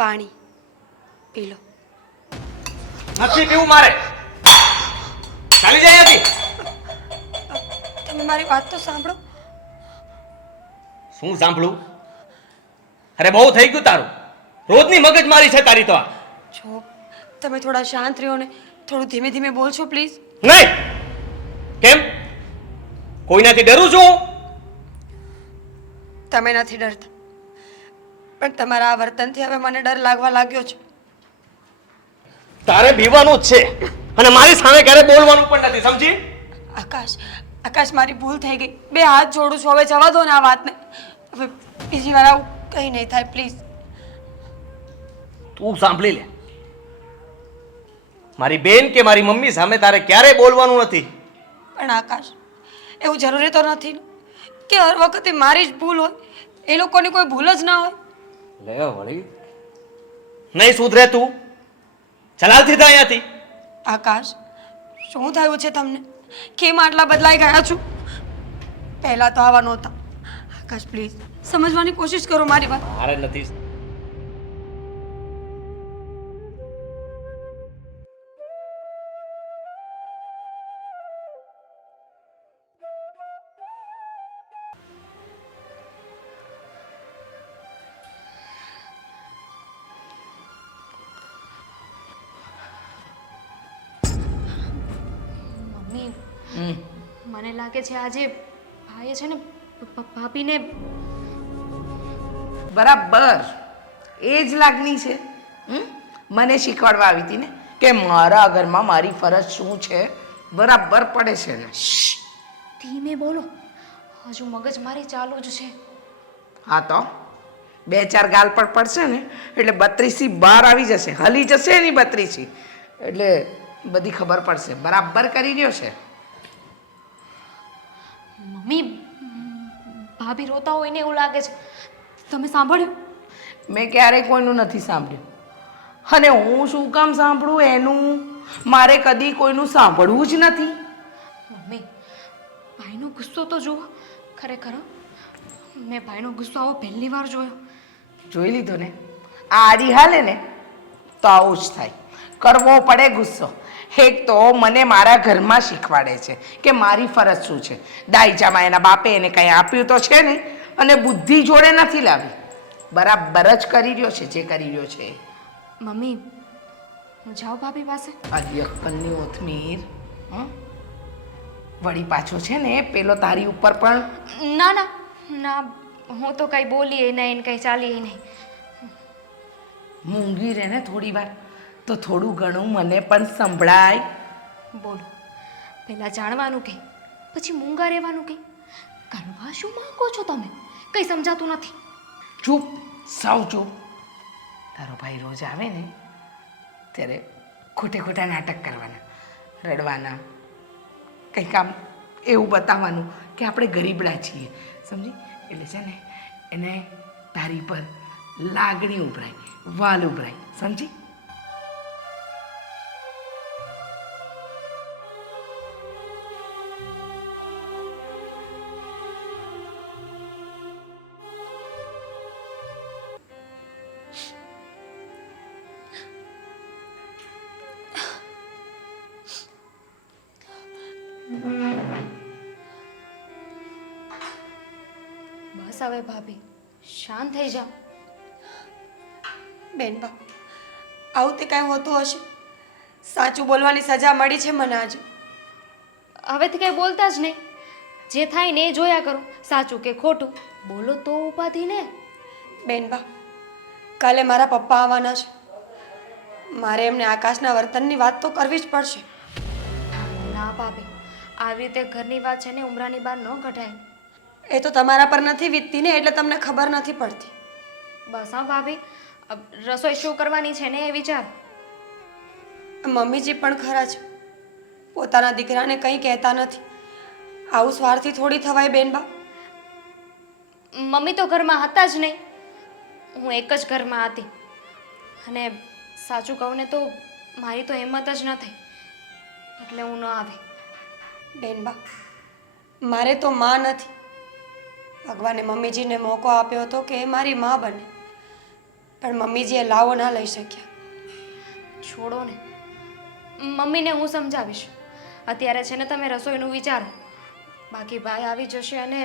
પાણી પી લો. નથી પીવું મારે. ચાલી જાય અહીંયાથી. તમે મારી વાત તો સાંભળો. શું સાંભળું? અરે બહુ થઈ ગયું તારું. રોજની મગજમારી છે તારી તો આ. જો તમે થોડા શાંત રહ્યો ને થોડું ધીમે ધીમે બોલશો પ્લીઝ. નહીં. કેમ? કોઈનાથી ડરું છું હું? તમે નથી ડરતા પણ તમારા આ વર્તનથી હવે મને ડર લાગવા લાગ્યો છે. તારે બીવાનું જ છે અને મારી સામે ક્યારે બોલવાનું પણ નથી, સમજી? આકાશ મારી ભૂલ થઈ ગઈ. બે હાથ જોડું છું, હવે જવા દો ને આ વાતને. હવે બીજી વાર આવું કંઈ નહીં થાય પ્લીઝ. તું સાંભળી લે, મારી બેન કે મારી મમ્મી સામે તારે ક્યારેય બોલવાનું નથી. પણ આકાશ એવું જરૂરી તો નથી ને કે હર વખતે મારી જ ભૂલ હોય, એ લોકોની કોઈ ભૂલ જ ના હોય. લે વળી નહીં સુધરે તું. ચલાલથી થા અહીંયાથી. આકાશ શું થયું છે તમને? કેમ આટલા બદલાઈ ગયા છો? પહેલા તો આવા નહોતા. આકાશ પ્લીઝ સમજવાની કોશિશ કરો મારી વાત. મારે નથી. મમ્મી મને લાગે છે આજે ભાઈએ છે ને ભાભીને બરાબર એ જ લાગણી છે. મને શીખવાડવા આવી હતી ને કે મારા ઘરમાં મારી ફરજ શું છે, બરાબર પડે છે ને. ધીમે બોલો, હજુ મગજ મારી ચાલુ જ છે. હા તો 2-4 ગાલ પર પડશે ને એટલે 32 બહાર આવી જશે, હલી જશે એની 32 એટલે બધી ખબર પડશે. બરાબર કરી રહ્યો છે. મમ્મી ભાભી રોતા હોય ને એવું લાગે છે. તમે સાંભળ્યું? મેં ક્યારેય કોઈનું નથી સાંભળ્યું અને હું શું કામ સાંભળું એનું? મારે કદી કોઈનું સાંભળવું જ નથી. મમ્મી ભાઈનો ગુસ્સો તો જુઓ. ખરેખર મેં ભાઈનો ગુસ્સો આવો પહેલી વાર જોયો. જોઈ લીધો ને? આ આરી હાલે ને તો આવું જ થાય. કરવો પડે ગુસ્સો. એક તો મને મારા ઘરમાં શીખવાડે છે કે મારી ફરજ શું છે. દાઈજામાં એના બાપે એને કંઈ આપ્યું તો છે નહીં અને બુદ્ધિ જોડે નથી લાવી. બરાબર જ કરી રહ્યો છે જે કરી રહ્યો છે. મમ્મી હું જાઉં ભાભી પાસે? અલ્યકની ઓથમીર વળી પાછો છે ને પેલો તારી ઉપર પણ. ના ના ના, હું તો કંઈ બોલીએ નહીં, કંઈ ચાલીએ નહીં. મૂંગી રહે ને થોડી વાર તો થોડું ઘણું મને પણ સંભળાય. બોલો, પહેલાં જાણવાનું કંઈ, પછી મૂંગા રહેવાનું કંઈ. કરવા શું માંગો છો તમે? કંઈ સમજાતું નથી. ચૂપ, સાવ ચૂપ. તારો ભાઈ રોજ આવે ને ત્યારે ખોટે ખોટા નાટક કરવાના, રડવાના, કંઈક આમ એવું બતાવવાનું કે આપણે ગરીબડા છીએ, સમજી? એટલે છે ને એને તારી પર લાગણી ઉભરાય, વાલ ઉભરાય, સમજી? બસ હવે ભાભી શાંત થઈ જાઓ. બેનબા આવું તે કાંઈ હોતું હશે? સાચું બોલવાની સજા મળી છે મને આજે. હવેથી કંઈ બોલતા જ નહીં. જે થાય ને એ જોયા કરો, સાચું કે ખોટું બોલો તો ઉપાધિ ને. બેનબા કાલે મારા પપ્પા આવવાના છે. મારે એમને આકાશના વર્તનની વાત તો કરવી જ પડશે. ના ભાભી, આવી રીતે ઘરની વાત છે ને ઉમરાની બહાર ન કઢાય. એ તો તમારા પર નથી વીતતી ને એટલે તમને ખબર નથી પડતી. બસ હા ભાભી, રસોઈ શું કરવાની છે ને એ વિચાર. મમ્મીજી પણ ખરા છે, પોતાના દીકરાને કંઈ કહેતા નથી. આવું સ્વાર્થી થોડી થવાય બેનબા. મમ્મી તો ઘરમાં હતા જ નહીં, હું એક જ ઘરમાં હતી. અને સાચું કહું ને તો મારી તો હિંમત જ ન થઈ એટલે હું ન આવી. બેનબા મારે તો માં નથી. ભગવાને મમ્મીજીને મોકો આપ્યો હતો કે એ મારી માં બને. પણ મમ્મીજીએ લાવો ના લઈ શક્યા. છોડો ને, મમ્મીને હું સમજાવીશ. અત્યારે છે ને તમે રસોઈનું વિચારો. બાકી ભાઈ આવી જશે અને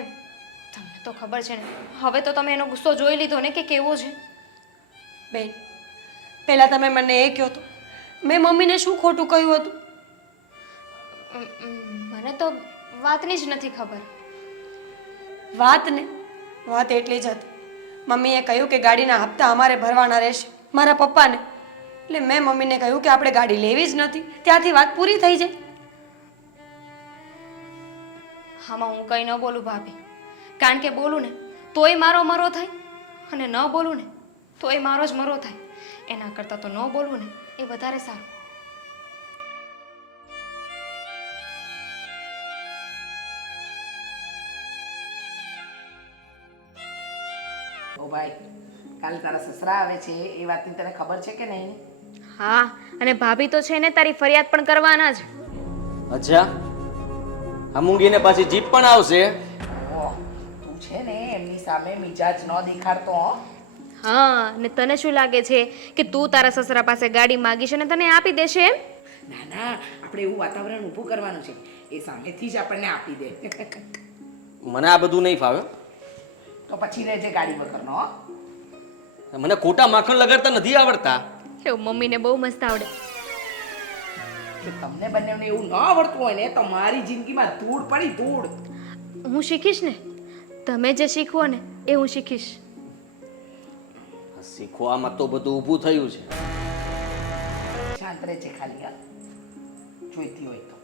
તમને તો ખબર છે ને, હવે તો તમે એનો ગુસ્સો જોઈ લીધો ને કે કેવો છે. બેન, પહેલાં તમે મને એ કહો તો મેં મમ્મીને શું ખોટું કહ્યું હતું? મને તો વાતની જ નથી ખબર. વાત એટલી જ હતી. મમ્મીએ કહ્યું કે ગાડીના હપ્તા અમારે ભરવાના રહેશે, મારા પપ્પાને. એટલે મેં મમ્મીને કહ્યું કે આપણે ગાડી લેવી જ નથી, ત્યાંથી વાત પૂરી થઈ જાય. આમાં હું કંઈ ન બોલું ભાભી, કારણ કે બોલું ને તોય મારો મરો થાય અને ન બોલું ને તોય મારો જ મરો થાય. એના કરતાં તો ન બોલવું ને એ વધારે સારું. ઓ ભાઈ, કાલે તારા સસરા આવે છે એ વાતની તને ખબર છે કે નહીં? હા, અને ભાભી તો છે ને તારી ફરિયાદ પણ કરવાના જ. અચ્છા, આ મૂંગીને પાછી જીપ પણ આવશે. ઓહ, તું છે ને એમની સામે મિજાજ ન દેખાડતો હો. હા, ને તને શું લાગે છે કે તું તારા સસરા પાસે ગાડી માગીશ અને તને આપી દેશે એમ? ના ના, આપણે એવું વાતાવરણ ઊભું કરવાનું છે, એ સામેથી જ આપણને આપી દે. મને આ બધું નહીં ફાવે. તો પછી રહેજે ગાડી વગરનો હો. મને ખોટા માખણ લગાડતા નથી આવડતા. એવું મમ્મીને બહુ મસ્ત આવડે. જો તમને બંનેને એવું ન આવડતું હોય ને તો મારી જિંદગીમાં ધૂળ પડી ધૂળ. હું શીખીશ ને, તમે જે શીખવો ને એ હું શીખીશ. શીખવામાં તો બધું ઊભું થયું છે. શાંત રહેજે ખાલી હા, જોઈતી હોય તો.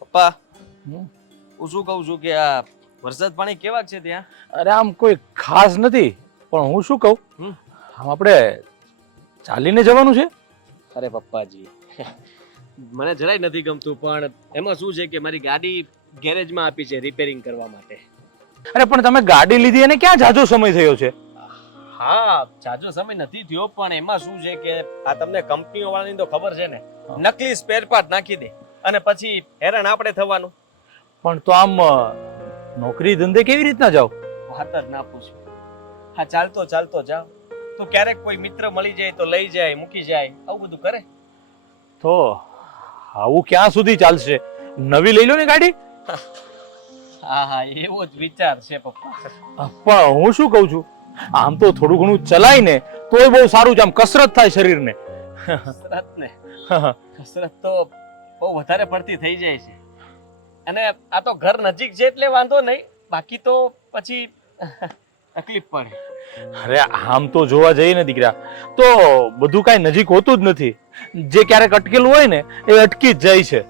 પપ્પા, હું શું કહું છું કે આ વરસાદ પાણી કેવા છે ત્યાં? અરે આમ કોઈ ખાસ નથી, પણ હું શું કહું, આમ આપણે ચાલીને જવાનું છે? અરે પપ્પાજી, મને જરાય નથી ગમતું, પણ એમાં શું છે કે મારી ગાડી ગેરેજમાં આપી છે રિપેરિંગ કરવા માટે. અરે પણ તમે ગાડી લીધી અને ક્યાં જાજો સમય થયો છે? હા, જાજો સમય નથી થયો, પણ એમાં શું છે કે આ તમને કંપનીઓ વાળાની તો ખબર છે ને, નકલી સ્પેર પાર્ટ નાખી દે અને પછી હેરાન આપણે થવાનું. પણ તો આમ નોકરી ધંધે કેવી રીતના જાઓ? વાત જ ના પૂછો. હા, ચાલતો ચાલતો જાવ તો ક્યારેક કોઈ મિત્ર મળી જાય તો લઈ જાય, મૂકી જાય, આવું બધું કરે. તો આવું ક્યાં સુધી ચાલશે? નવી લઈ લો ને ગાડી. હા હા, એવો જ વિચાર છે પપ્પા. પણ હું શું કહું છું, આમ તો થોડું ઘણું ચલાય ને તોય બહુ સારું છે, આમ કસરત થાય શરીરને. કસરત ને કસરત તો બહુ વધારે પડતી થઈ જાય છે, અને આ તો ઘર નજીક છે એટલે વાંધો નહીં, બાકી તો પછી તકલીફ પડે. અરે આમ તો જોવા જઈએ ને દીકરા, તો બધું કાંઈ નજીક હોતું જ નથી. જે ક્યારેક અટકેલું હોય ને એ અટકી જ જાય છે.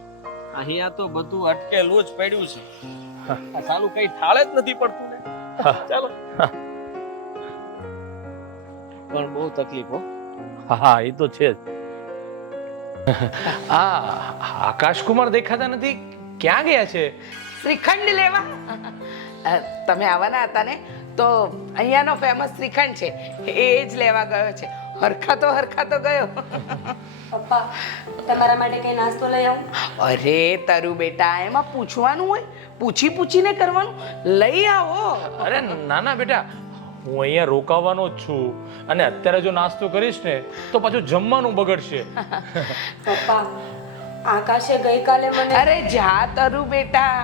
અહીંયા તો બધું અટકેલું જ પડ્યું છે. આ સાલું કઈ થાળે જ નથી પડતું ને. ચાલો, પણ બહુ તકલીફ હો. હા, એ તો છે જ. આ આકાશકુમાર દેખાતા નથી, ક્યાં ગયા છે? શ્રીખંડ લેવા તમે આવવાના હતા ને, તો અહીંયાનો ફેમસ શ્રીખંડ છે એ જ લેવા ગયો છે. હરખાતો ગયો. પપ્પા, તમારા માટે કંઈ નાસ્તો લઈ આવું? અરે તરુ બેટા, એમાં પૂછવાનું હોય? પૂછીને કરવાનું. લઈ આવો. અરે નાના બેટા, હું અહીંયા રોકાવાનો જ છું, અને અત્યારે જો નાસ્તો કરીશ ને તો પાછું જમવાનું બગડશે. પપ્પા, આકાશે ગઈકાલે મને... અરે જા તરુ બેટા,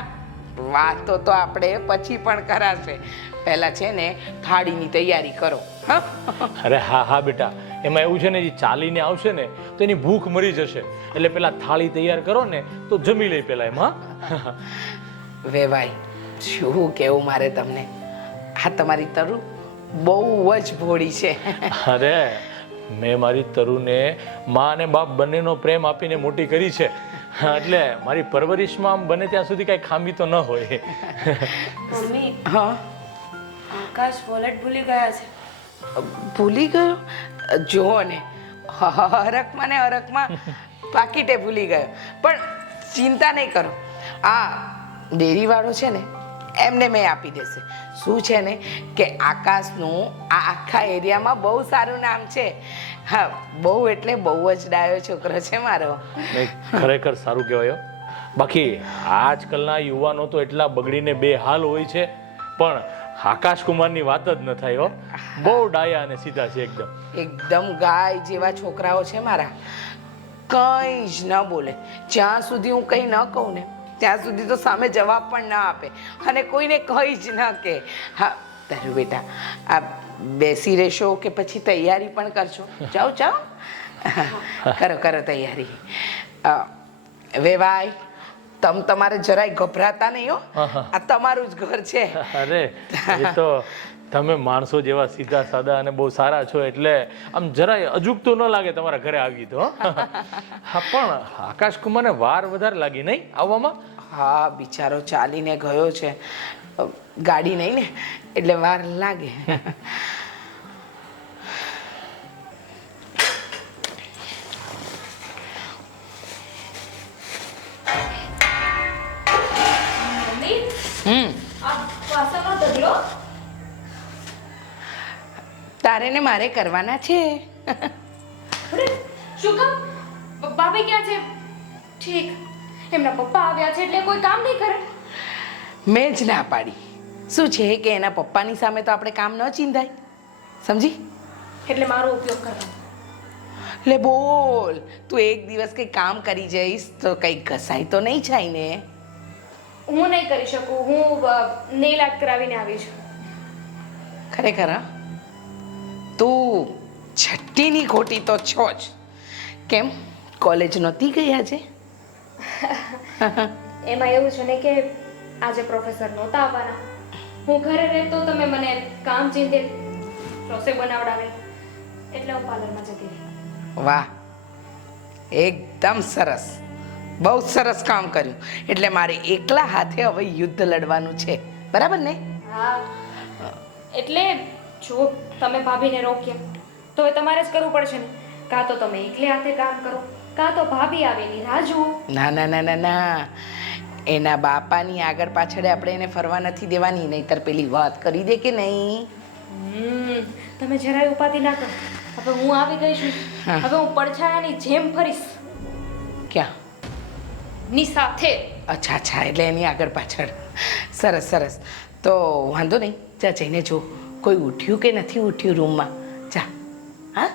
વાતો તો આપણે પછી પણ કરાશે. પહેલા છે ને થાળીની તૈયારી કરો. હા, અરે હા બેટા, એમાં એવું છે ને, જે ચાલીને આવશે ને તો એની ભૂખ મરી જશે, એટલે પેલા થાળી તૈયાર કરો ને તો જમી લઈ પેલા એમાં. વેવાઈ, શું કેવું મારે તમને, આ તમારી તરુ બહુ જ ભોળી છે. અરે મેં મારી તરુને મા અને બાપ બંનેનો પ્રેમ આપીને મોટી કરી છે, એટલે મારી પરવરિશમાં આમ બને ત્યાં સુધી કઈ ખામી તો ન હોય. મમ્મી, હા, આકાશ વોલેટ ભૂલી ગયા છે. ભૂલી ગયો? જુઓ ને, હરખમાં ને હરખમાં પાકીટે ભૂલી ગયો. પણ ચિંતા નહીં કરો, આ ડેરીવાળો છે ને એમને મેં આપી દેશે. શું છે ને કે આકાશનું આ આખા એરિયામાં બહુ સારું નામ છે. હા, બહુ એટલે બહુ જ ડાયો છોકરો છે મારો. નહીં, ખરેખર સારું કહેવાય. બાકી આજકાલના યુવાનો તો એટલા બગડીને બે હાલ હોય છે, પણ આકાશ કુમારની વાત જ ન થાય હો. બહુ ડાયા અને સીધા છે એકદમ. એકદમ ગાય જેવા છોકરાઓ છે મારા. કંઈ જ ન બોલે. જ્યાં સુધી હું કંઈ ન કહું ને ત્યાં સુધી તો સામે જવાબ પણ ના આપે અને કોઈને કંઈ જ ન કહે. હા તારું બેટા આ બેસી રહેશો કે પછી તૈયારી પણ કરશો? જાઓ જાઓ, કરો કરો તૈયારી. વેવાય તમારે જરાય ગભરાતા નહીં હો, આ તમારું જ ઘર છે. અરે એ તો તમે માણસો જેવા સીધા સાદા અને બહુ સારા છો એટલે આમ જરાય અજુગતું ન લાગે તમારા ઘરે આવી તો. હા પણ આકાશ કુમારને વાર વધારે લાગી નહીં આવવામાં? હા બિચારો ચાલીને ગયો છે, ગાડી નહીં ને એટલે વાર લાગે. તારે ને મારે કરવાના છે. શું કામ? ભાભી ક્યાં છે? ઠીક, એમના પપ્પા આવ્યા છે એટલે કોઈ કામ નહીં કરે. મેં જ ના પાડી. શું છે કે એના પપ્પાની સામે તો આપણે કામ ન ચીંધાય, સમજી? એટલે મારો ઉપયોગ કરવાનો. લે બોલ, તું એક દિવસ કંઈ કામ કરી જઈશ તો કંઈ ઘસાય તો નહીં જાય ને? હું નહીં કરી શકું, હું નેલ આર્ટ કરાવીને આવી છું. ખરેખર હા? તું છઠ્ઠીની ખોટી તો છો જ. કેમ કોલેજ નહોતી ગઈ આજે? એમાં એવું છે ને કે આજે પ્રોફેસર નહોતા આવવાના. હું ઘરે રહેતો તમે મને કામ ચીંધે રસોઈ બનાવડાવે એટલે હું પાર્લરમાં જતી રહી. વાહ, એકદમ સરસ, બહુ સરસ કામ કર્યું. એટલે મારે એકલા હાથે હવે યુદ્ધ લડવાનું છે, બરાબર ને? હા, એટલે જો તમે ભાભીને રોક્યા તો એ તમારે જ કરવું પડશે ને. કાં તો તમે એકલે હાથે કામ કરો, કાં તો ભાભી આવેલી રાહ જુઓ. ના ના ના ના ના, એના બાપાની આગળ પાછળ આપણે એને ફરવા નથી દેવાની, નહીંતર પેલી વાત કરી દે કે નહીં. તમે જરાય ઉપાધિ ના કરો. હવે હું આવી ગઈ છું, હવે હું પડછાયાની જેમ ફરીશ. ક્યાં? ની સાથે. અચ્છા અચ્છા, એટલે એની આગળ પાછળ. સરસ સરસ, તો વાંધો નહીં, જા જઈને જો કોઈ ઉઠ્યું કે નથી ઉઠ્યું રૂમમાં. જા. હા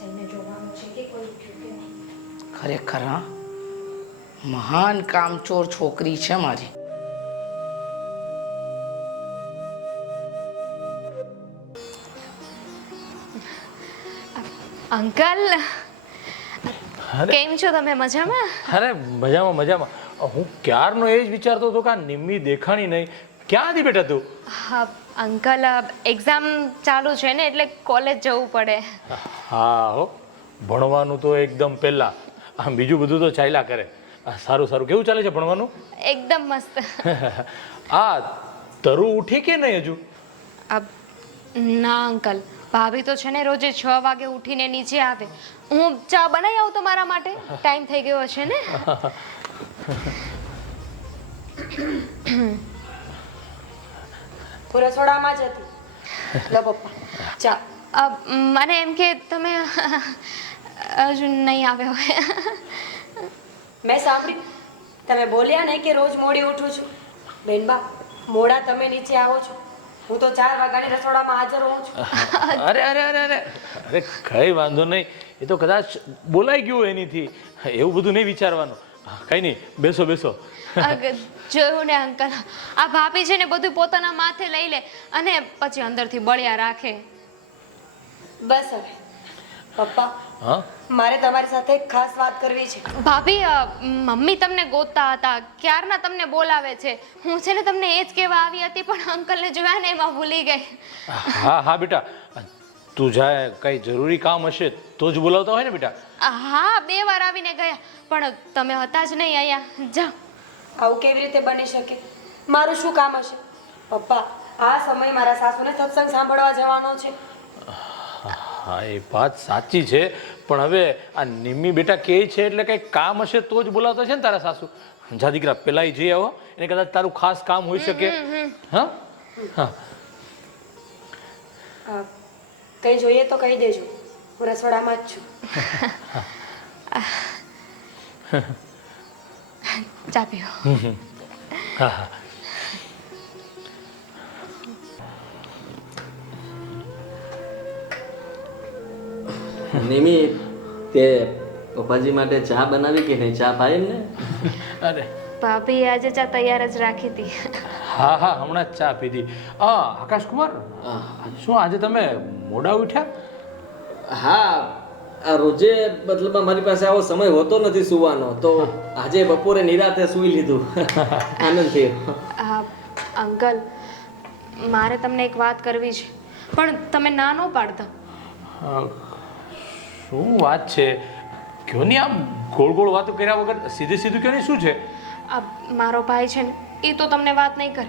જઈને જોવાનું છે કે કોઈ ઉઠ્યું કે નહીં. ખરેખર હા, મહાન કામચોર છોકરી છે મારી. અંકલ, કેમ છો તમે? મજામાં? અરે મજામાં મજામાં. હું ક્યારનો એ જ વિચારતો હતો કે આ નિમ્મી દેખાણી નહીં. ક્યાં હતી બેટા તું? હા અંકલ, એક્ઝામ ચાલુ છે ને એટલે કોલેજ જવું પડે. હા હો, ભણવાનું તો એકદમ પહેલા, આમ બીજું બધું તો ચાલ્યા કરે. સારું સારું, કેવું ચાલે છે ભણવાનું? એકદમ મસ્ત. આ તરુ ઉઠી કે નહીં હજુ? ના અંકલ, ભાભી તો છે ને રોજે 6 વાગે ઉઠીને નીચે આવે. હું ચા બનાવી આવું તો મારા માટે, ટાઈમ થઈ ગયો છે ને. હું રસોડામાં જ હતી. લો પપ્પા ચા. મને એમ કે તમે હજુ નહીં આવ્યા હોય. મેં સાંભળ્યું તમે બોલ્યા ને કે રોજ મોડી ઉઠું છું. બેનબા, મોડા તમે નીચે આવો છો, હું તો 4 વાગ્યાની રસોડામાં હાજર હોઉં છું. અરે અરે અરે અરે અરે, કઈ વાંધો નહીં, એ તો કદાચ બોલાઈ ગયું એનીથી, એવું બધું નહીં વિચારવાનું. કઈ નહીં, બેસો બેસો. જોયું ને અંકલ, આ ભાભી છે ને બધું પોતાના માથે લઈ લે અને પછી અંદરથી બળિયા રાખે. બસ હવે પપ્પા, હા મારે તમારી સાથે એક ખાસ વાત કરવી છે. ભાભી, મમ્મી તમને ગોતતા હતા, ક્યારના તમને બોલાવે છે. હું છે ને તમને એ જ કહેવા આવી હતી પણ અંકલને જોયા ને એમાં ભૂલી ગઈ. હા હા બેટા, તું જાય કઈ જરૂરી કામ હશે તો જ બોલાવતા હોય ને બેટા. હા, 2 વાર આવીને ગયા પણ તમે હતા જ નહીં અહીંયા. જાઓ. આવું કેવી રીતે બની શકે? મારું શું કામ હશે? પપ્પા, આ સમય મારા સાસુને સત્સંગ સાંભળવા જવાનો છે. હા એ વાત સાચી છે, પણ હવે આ નિમ્મી બેટા કહે છે એટલે કંઈક કામ હશે તો જ બોલાવતા છે ને તારા સાસુ. જા દીકરા, પેલા જઈ આવો, એને કદાચ તારું ખાસ કામ હોઈ શકે. હા હા, કંઈ જોઈએ તો કહી દેજો, હું રસોડામાં જ છું. ચા પીઓ. હા હા. નિમી તે પપ્પાજી માટે ચા બનાવી કે નહીં? ચા પાય એમને? અરે ભાભીએ આજે ચા તૈયાર જ રાખી હતી. હા હા હમણાં જ ચા પીધી. આકાશ કુમાર, શું આજે તમે મોડા ઉઠ્યા? હા, આ રોજે મતલબ મારી પાસે આવો સમય હોતો નથી સુવાનો, તો આજે બપોરે નિરાતે સૂઈ લીધું. આનંદ થયો. અંકલ, મારે તમને એક વાત કરવી છે, પણ તમે ના ન પાડતા. શું વાત છે? કયો નહીં, આમ ગોળ ગોળ વાતો કર્યા વગર સીધે સીધું કયો નહીં, શું છે? મારો ભાઈ છે ને એ તો તમને વાત નહીં કરે,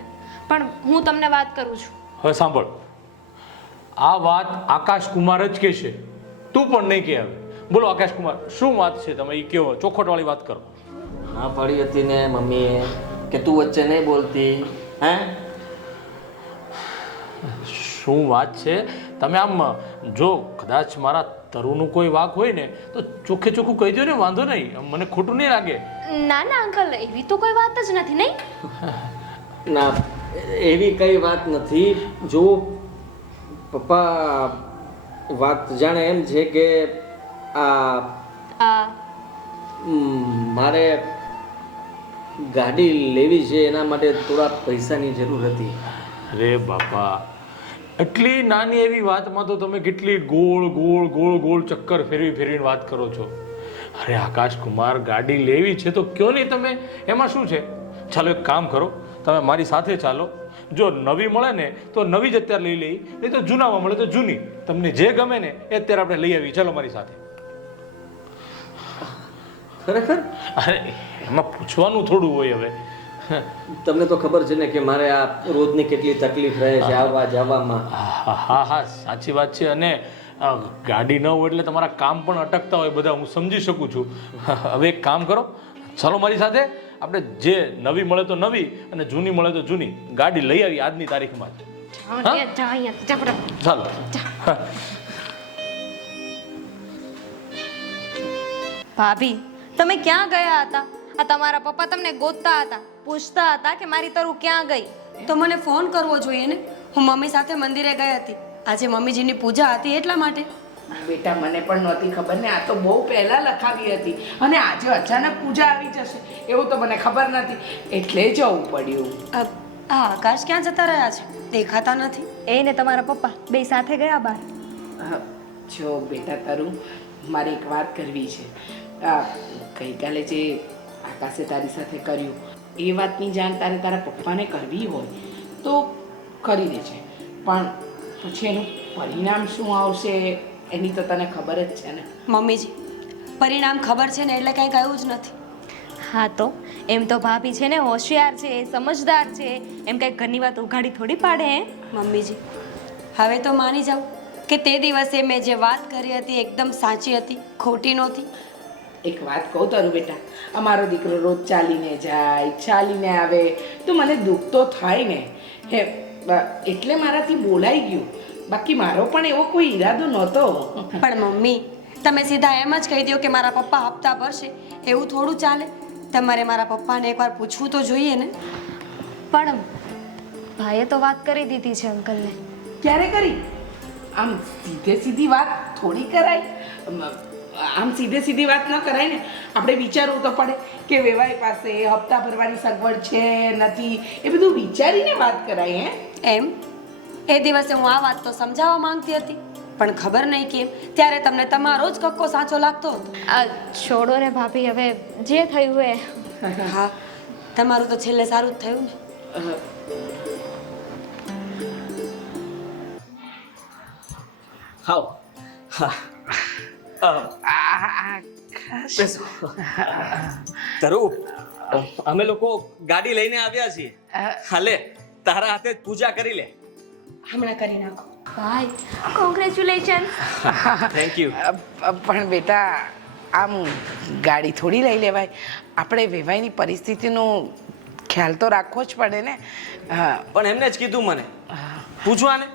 પણ હું તમને વાત કરું છું. હવે સાંભળ, આ વાત આકાશ કુમાર જ કહેશે, તું પણ નહીં કે. હવે બોલો આકાશ કુમાર, શું વાત છે? તમે એ કહો, ચોખવટવાળી વાત કરો. હા પડી હતી ને મમ્મીએ કે તું વચ્ચે નહીં બોલતી. હે, શું વાત છે? તમે આમ જો કદાચ મારા તરુનું કોઈ વાક હોય ને તો ચોખ્ખે ચોખ્ખું કહી દો ને, વાંધો નહીં, મને ખોટું નહીં લાગે. ના ના અંકલ, એવી તો કોઈ વાત જ નથી. નહીં ના એવી કઈ વાત નથી. જો પપ્પા વાત જાણે એમ છે કે આ મારે ગાડી લેવી છે, એના માટે થોડા પૈસાની જરૂર હતી. અરે બાપા, એટલી નાની એવી વાતમાં તો તમે કેટલી ગોળ ગોળ ગોળ ગોળ ચક્કર ફેરવી ફેરવીને વાત કરો છો. અરે આકાશ કુમાર, ગાડી લેવી છે તો કયો નહીં તમે, એમાં શું છે? ચાલો એક કામ કરો, તમે મારી સાથે ચાલો. જો નવી મળે ને તો નવી જ અત્યારે લઈ લઈ, નહીં તો જૂનામાં મળે તો જૂની. તમને જે ગમે ને એ અત્યારે આપણે લઈ આવી. ચાલો મારી સાથે. ખરેખર? અરે એમાં પૂછવાનું થોડું હોય. હવે તમને તો ખબર છે ને કે મારે આ રોજની કેટલી તકલીફ રહે છે આવવા જવામાં. હા હા હા, સાચી વાત છે. અને ગાડી ન હોય એટલે તમારા કામ પણ અટકતા હોય બધા, હું સમજી શકું છું. હવે એક કામ કરો, ચાલો મારી સાથે. આપણે જે નવી મળે તો નવી અને જૂની મળે તો જૂની ગાડી લઈ આવી આજની તારીખમાં જ. ચાલો. ભાભી, તમે ક્યાં ગયા હતા? આ તમારા પપ્પા તમને ગોતતા હતા, પૂછતા હતા કે મારી તરુ ક્યાં ગઈ. તો મને ફોન કરવો જોઈએ ને. હું મમ્મી સાથે મંદિરે ગઈ હતી. આજે મમ્મીજીની પૂજા હતી એટલા માટે. બેટા મને પણ નહોતી ખબર ને, આ તો બહુ પહેલાં લખાવી હતી અને આજે અચાનક પૂજા આવી જશે એવું તો મને ખબર નથી, એટલે જવું પડ્યું. આ આકાશ ક્યાં જતા રહ્યા છે? દેખાતા નથી. એ ને તમારા પપ્પા બે સાથે ગયા બહાર. જો બેટા તારું, મારે એક વાત કરવી છે. ગઈકાલે જે આકાશે તારી સાથે કર્યું એ વાતની જાણ તારે તારા પપ્પાને કરવી હોય તો કરી દે છે, પણ પછી એનું પરિણામ શું આવશે એની તો તને ખબર જ છે ને. મમ્મીજી, પરિણામ ખબર છે ને એટલે કાંઈ કહ્યું જ નથી. હા તો એમ તો ભાભી છે ને હોશિયાર છે, સમજદાર છે, એમ કંઈક ઘરની વાત ઉઘાડી થોડી પાડે. મમ્મીજી, હવે તો માની જાઓ કે તે દિવસે મેં જે વાત કરી હતી એકદમ સાચી હતી, ખોટી નહોતી. એક વાત કહું તારું બેટા, અમારો દીકરો રોજ ચાલીને જાય, ચાલીને આવે તો મને દુઃખ તો થાય ને. હે, એટલે મારાથી બોલાઈ ગયું, બાકી મારો પણ એવો કોઈ ઈરાદો નહોતો. પણ મમ્મી, તમે સીધા એમ જ કહી દો કે મારા પપ્પા હપ્તા ભરશે, એવું થોડું ચાલે. તમારે મારા પપ્પાને એકવાર પૂછવું તો જોઈએ ને. પણ ભાઈએ તો વાત કરી દીધી છે અંકલને. ક્યારે કરી? આમ સીધે સીધી વાત થોડી કરાય. આમ સીધે સીધી વાત ન કરાય ને. આપણે વિચારવું તો પડે કે વેવાઈ પાસે હપ્તા ભરવાની સગવડ છે નથી, એ બધું વિચારીને વાત કરાય. એમ એ દિવસે હું આ વાત તો સમજાવવા માંગતી હતી, પણ ખબર નહીં કેમ ત્યારે તમને તમારો જ કક્કો સાચો લાગતો હતો. આ છોડો ને ભાભી, હવે જે થયું એ. હા, તમારું તો છેલ્લે સારું જ થયું ને. હાવ તરુ, અમે લોકો ગાડી લઈને આવ્યા છીએ. હાલે, તારા હાથે જ પૂજા કરી લે. હમણાં કરી નાખો. ભાઈ, કોંગ્રેચ્યુલેશન. Thank you. પણ બેટા આમ ગાડી થોડી લઈ લેવાય. આપણે વેવાઈની પરિસ્થિતિનો ખ્યાલ તો રાખવો જ પડે ને. પણ એમને જ કીધું મને પૂછવા ને.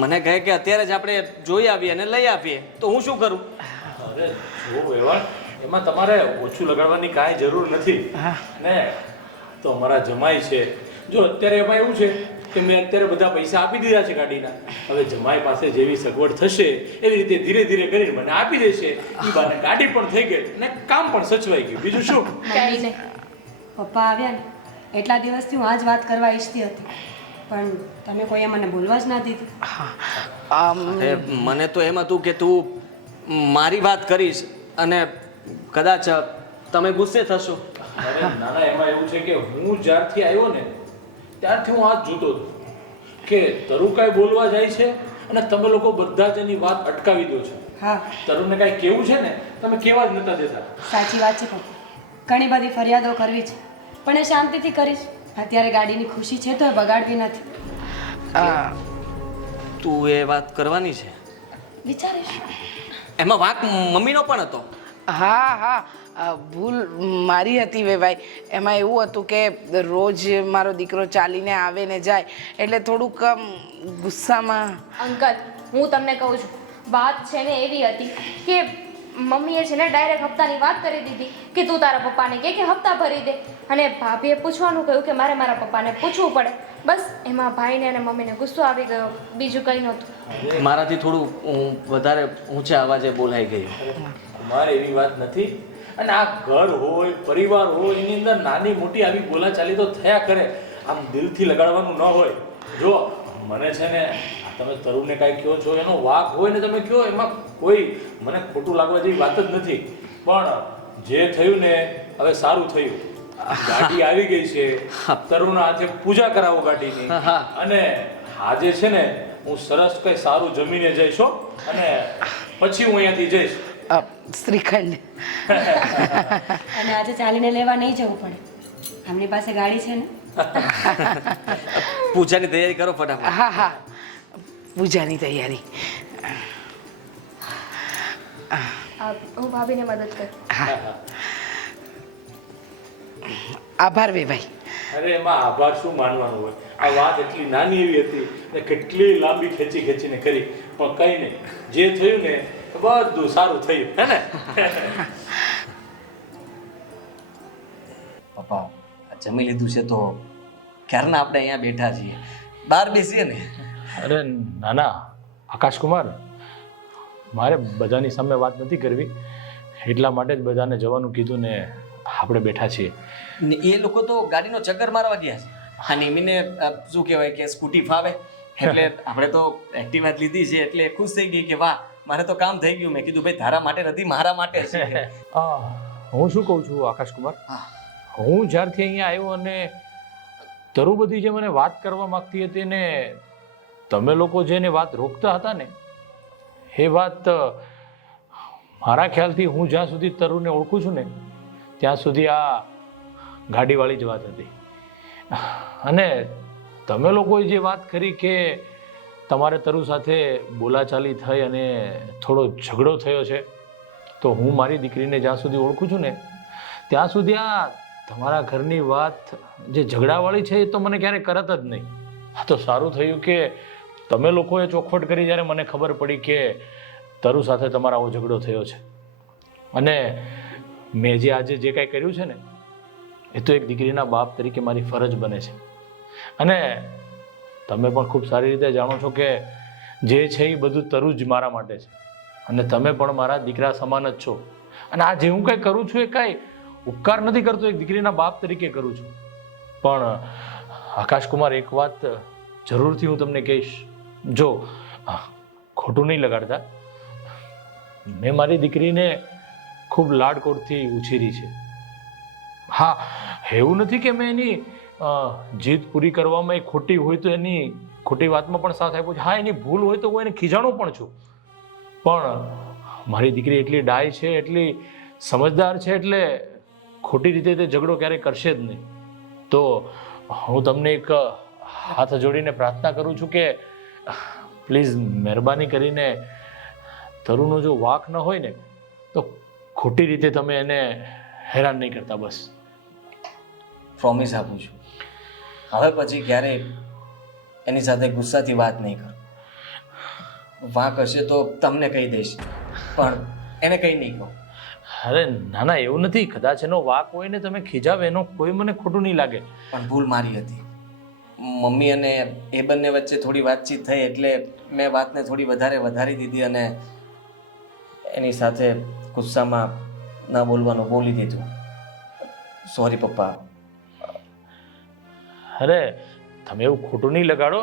મને કહે કે અત્યારે જ આપણે જોઈ આવીએ અને લઈ આપીએ, તો હું શું કરું? અરે જો વેવાણ, એમાં તમારે ઓછું લગાડવાની કાંઈ જરૂર નથી ને. તો અમારા જમાઈ છે, જો અત્યારે એમાં એવું છે કે મેં અત્યારે બધા પૈસા આપી દીધા છે ગાડીના, હવે જમાઈ પાસે જેવી સગવડ થશે એવી રીતે ધીરે ધીરે કરીને મને આપી દેશે. ઈ બાને ગાડી પણ થઈ ગઈ અને કામ પણ સચવાઈ ગયું. બીજું શું? કંઈ નહીં. પપ્પા આવ્યા ને એટલા દિવસથી હું આ જ વાત કરવા ઈચ્છતી હતી, પણ તમે કોઈએ મને બોલવા જ ના દીધી. અરે મને તો એમ હતું કે તું મારી વાત કરીશ અને કદાચ તમે ગુસ્સે થશો. અરે નાના, એમાં એવું છે કે હું જ્યારથી આવ્યો ને ત્યારથી હું આ જ જોતો હતો કે તરુ કાંઈ બોલવા જાય છે અને તમે લોકો બધા જ એની વાત અટકાવી દો છો. હા, તરુને કાંઈ કેવું છે ને તમે કેવા જ નતા દેતા. સાચી વાત છે પપ્પા. ઘણી બધી ફરિયાદો કરવી છે, પણ એ શાંતિથી કરીશ. અત્યારે ગાડીની ખુશી છે તો એ બગાડવી નથી. તું એ વાત કરવાની છે? વિચારીશ. એમાં વાંક મમ્મીનો પણ હતો. હા હા ભૂલ મારી હતી વેવાઈ. એમાં એવું હતું કે રોજ મારો દીકરો ચાલીને આવે ને જાય એટલે થોડુંક ગુસ્સામાં. અંકલ, હું તમને કહું છું, વાત છે ને એવી હતી કે મમ્મીએ છે ને ડાયરેક્ટ હપ્તાની વાત કરી દીધી કે તું તારા પપ્પાને કે હપ્તા ભરી દે, અને ભાભીએ પૂછવાનું કહ્યું કે મારે મારા પપ્પાને પૂછવું પડે. બસ એમાં ભાઈને અને મમ્મીને ગુસ્સો આવી ગયો, બીજું કંઈ નહોતું. મારાથી થોડું વધારે ઊંચા અવાજે બોલાઈ ગયું. અમારે એવી વાત નથી. અને આ ઘર હોય, પરિવાર હોય, એની અંદર નાની મોટી આવી બોલાચાલી તો થયા કરે. આમ દિલથી લગાડવાનું ન હોય. જો મને છે ને તમે તરુને કાંઈ કહો છો એનો વાંક હોય ને તમે કહો, એમાં કોઈ મને ખોટું લાગવા જેવી વાત જ નથી. પણ જે થયું ને હવે સારું થયું. ગાડી આવી ગઈ છે, તરુના હાથે પૂજા કરાવો ગાડીની. અને આજે છે ને હું સરસ કઈ સારું જમીને જઈશ હો, અને પછી હું અહીંયાથી જઈશ. શ્રીખંડ. અને આજે ચાલીને લેવા નહીં જવું પડે, આમની પાસે ગાડી છે ને. પૂજાની તૈયારી કરો ફટાફટ. હા હા, પૂજાની તૈયારી. હું ભાભીને મદદ કરું. આભાર વેવાઈ. અરે એમાં આભાર શું માનવાનું હોય? આ વાત એટલી નાની એવી હતી ને કેટલી લાંબી ખેંચી ખેંચીને કરી, પણ કઈ નહીં, જે થયું ને બધું સારું થયું, હે ને? પપ્પા જમી લીધું છે તો ક્યારના આપણે અહીંયા બેઠા છીએ, બહાર બેસીએ ને. અરે નાના આકાશકુમાર, મારે બધાની સામે વાત નથી કરવી, એટલા માટે જ બધાને જવાનું કીધું ને આપણે બેઠા છીએ. ને એ લોકો તો ગાડીનો ચક્કર મારવા ગયા છે. હા, નિમીને શું કહેવાય કે સ્કૂટી ફાવે એટલે આપણે તો એક્ટિવા જ લીધી છે એટલે ખુશ થઈ ગઈ કે વાહ મારે તો કામ થઈ ગયું. મેં કીધું ભાઈ તારા માટે નથી, મારા માટે છે. હું શું કહું છું આકાશકુમાર, હું જ્યારથી અહીંયા આવ્યો અને તરુ બધી જે મને વાત કરવા માંગતી હતી ને તમે લોકો જેને વાત રોકતા હતા ને, એ વાત મારા ખ્યાલથી હું જ્યાં સુધી તરુને ઓળખું છું ને ત્યાં સુધી આ ગાડીવાળી જ વાત હતી. અને તમે લોકોએ જે વાત કરી કે તમારે તરુ સાથે બોલાચાલી થઈ અને થોડો ઝઘડો થયો છે, તો હું મારી દીકરીને જ્યાં સુધી ઓળખું છું ને ત્યાં સુધી આ તમારા ઘરની વાત જે ઝઘડાવાળી છે એ તો મને ક્યારેય કરત જ નહીં. આ તો સારું થયું કે તમે લોકોએ ચોખવટ કરી જ્યારે મને ખબર પડી કે તરુ સાથે તમારો આવો ઝઘડો થયો છે. અને મેં જે આજે જે કાંઈ કર્યું છે ને એ તો એક દીકરીના બાપ તરીકે મારી ફરજ બને છે. અને તમે પણ ખૂબ સારી રીતે જાણો છો કે જે છે એ બધું તરુ જ મારા માટે છે, અને તમે પણ મારા દીકરા સમાન જ છો. અને આ જે હું કંઈ કરું છું એ કાંઈ ઉપકાર નથી કરતો, એક દીકરીના બાપ તરીકે કરું છું. પણ આકાશકુમાર, એક વાત જરૂરથી હું તમને કહીશ, જો ખોટું નહીં લગાડતા, મેં મારી દીકરીને ખૂબ લાડકોડથી ઉછેરી છે. હા, એવું નથી કે મેં એની જીદ પૂરી કરવામાં એ ખોટી હોય તો એની ખોટી વાતમાં પણ સાથ આપ્યો છે. હા, એની ભૂલ હોય તો હું એને ખીજાણું પણ છું, પણ મારી દીકરી એટલી ડાય છે, એટલી સમજદાર છે, એટલે ખોટી રીતે તે ઝઘડો ક્યારેય કરશે જ નહીં. તો હું તમને એક હાથ જોડીને પ્રાર્થના કરું છું કે પ્લીઝ મહેરબાની કરીને તરુનો જો વાંક ન હોય ને તો ખોટી રીતે તમે એને હેરાન નહીં કરતા. બસ પ્રોમિસ આપું છું, હવે પછી ક્યારેય એની સાથે ગુસ્સાથી વાત નહીં કરું. વાંક હશે તો તમને કહી દઈશ, પણ એને કંઈ નહીં કહું. અરે ના ના, એવું નથી. કદાચ એનો વાંક હોય ને તમે ખીજાવે એનો કોઈ મને ખોટું નહીં લાગે. પણ ભૂલ મારી હતી, મમ્મી અને એ બંને વચ્ચે થોડી વાતચીત થઈ એટલે મેં વાતને થોડી વધારી દીધી અને એની સાથે ગુસ્સામાં ના બોલવાનું બોલી દીધું. સોરી પપ્પા. અરે તમે એવું ખોટું નહીં લગાડો.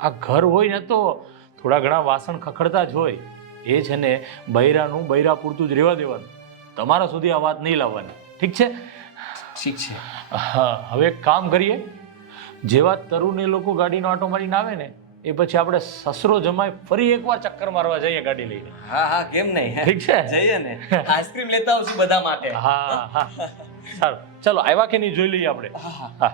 આ ઘર હોય ને તો થોડા ઘણા વાસણ ખખડતા જ હોય. એ છે ને બૈરાનું બૈરા પૂરતું જ રહેવા દેવાનું. તમારા સુધી આ વાત નહીં લાવવાની. ઠીક છે? ઠીક છે. હા, હવે એક કામ કરીએ. જેવા તરુણ એ લોકો ગાડીનો આંટો મારીને આવે ને એ પછી આપણે સસરો જમાય ફરી એકવાર ચક્કર મારવા જઈએ ગાડી લઈને. હા કેમ નહીં. ઠીક છે? જઈએ ને. આઈસ્ક્રીમ લેતા આવશું બધા માટે. હા સારું. ચલો આવ્યા કે નહીં જોઈ લઈએ આપણે. હા.